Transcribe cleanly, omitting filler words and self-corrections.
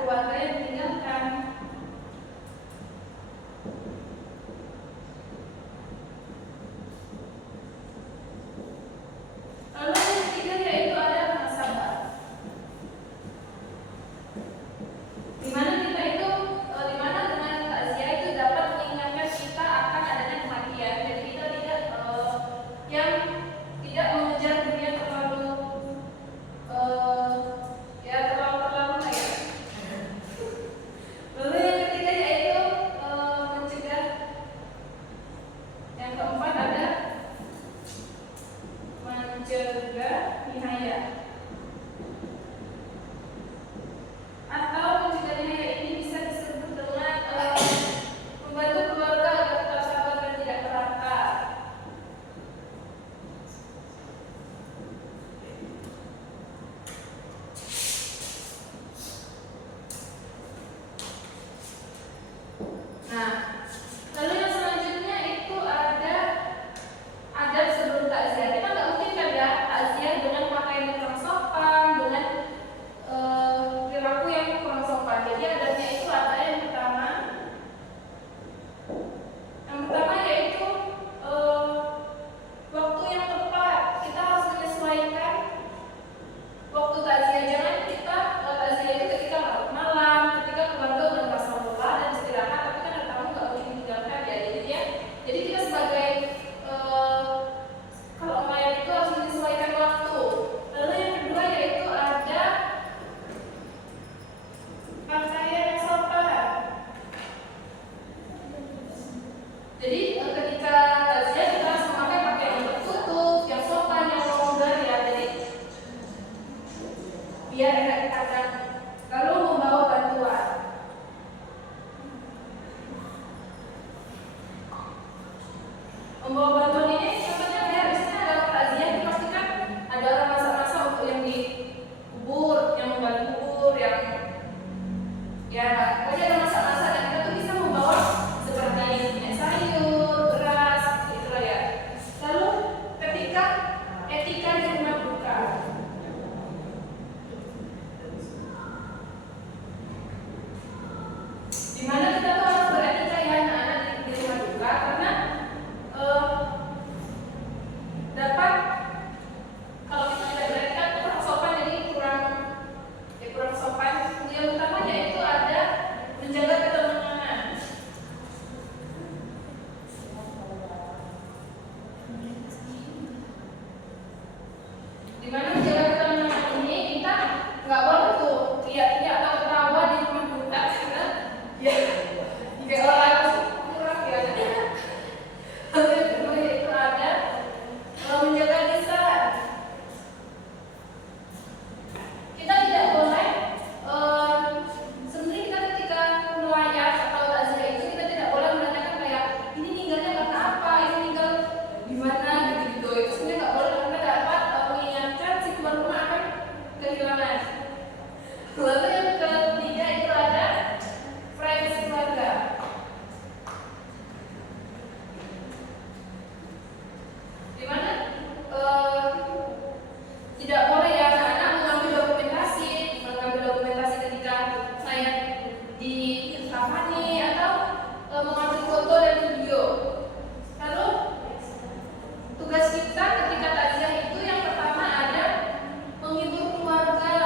keluarga yang ditinggalkan. Lalu yang ketiga yaitu ada muhasabah, di mana kita itu di mana dengan takziah itu dapat mengingatkan kita akan adanya kematian. Jadi kita tidak yang tidak mengejar dunia terlalu terlalu ya. Lalu yang ketiga yaitu mencegah. Yang keempat ada mencegah nihaya. Atau mencegah nihaya ini bisa disebut dengan membantu keluarga agar tetap sabar dan tidak merakah. Nah, lalu yang selanjutnya itu ada adab sebelum takziah. Kita nggak mungkin kan ya takziah dengan pakaian yang kurang sopan, dengan perilaku yang kurang sopan. Jadi adabnya itu ada yang pertama yaitu waktu yang tepat. Kita harus menyesuaikan waktu takziah. Jangan kita takziah itu ketika larut malam, ketika keluarga udah merasa lelah dan istirahat, tapi kan ada tamu nggak mungkin ditinggalkan ya. Jadi kita sebagai kalau melayani itu harus menyesuaikan waktu. Lalu yang kedua yaitu ada pakaian yang sopan. Jadi ketika takziah kita harus memakai pakaian yang tertutup, yang sopan, yang longgar ya. Jadi biar enak dipandang. Lalu membawa bantuan. Membawa bantuan ini contohnya kayak biasanya ada takziah dipastikan ada orang masak-masak untuk yang dikubur, yang menggali kubur, yang ya pokoknya ada masak-masak dan kita tuh bisa membawa seperti minyak sayur, beras, gitu lah ya. Lalu ketika etika di rumah duka, di mana kita tuh harus beretika ya anak-anak di rumah duka, karena dapat kalau kita tidak beretika kurang sopan, jadi kurang sopan. Yang utamanya itu ada menjaga ketenangan. Di mana menjaga ketenangan ini kita nggak boleh tuh teriak-teriak atau ketawa di rumah duka karena ya kayak orang kurang ya. Lalu yang kedua itu ada menjaga lisan. Kita tidak boleh sebenarnya kita ketika melayat atau takziah itu kita tidak boleh menanyakan kayak ini meninggalnya karena apa, ini meninggal gimana gitu. Itu sebenarnya nggak boleh karena dapat mengingatkan si tuan rumah akan kehilangan. Lalu yang ketiga itu ada privasi keluarga. Di mana tidak boleh ya anak-anak mengambil dokumentasi ketika mayat dikafani atau mengambil foto dan video. Lalu tugas kita ketika takziah itu yang pertama ada menghibur keluarga.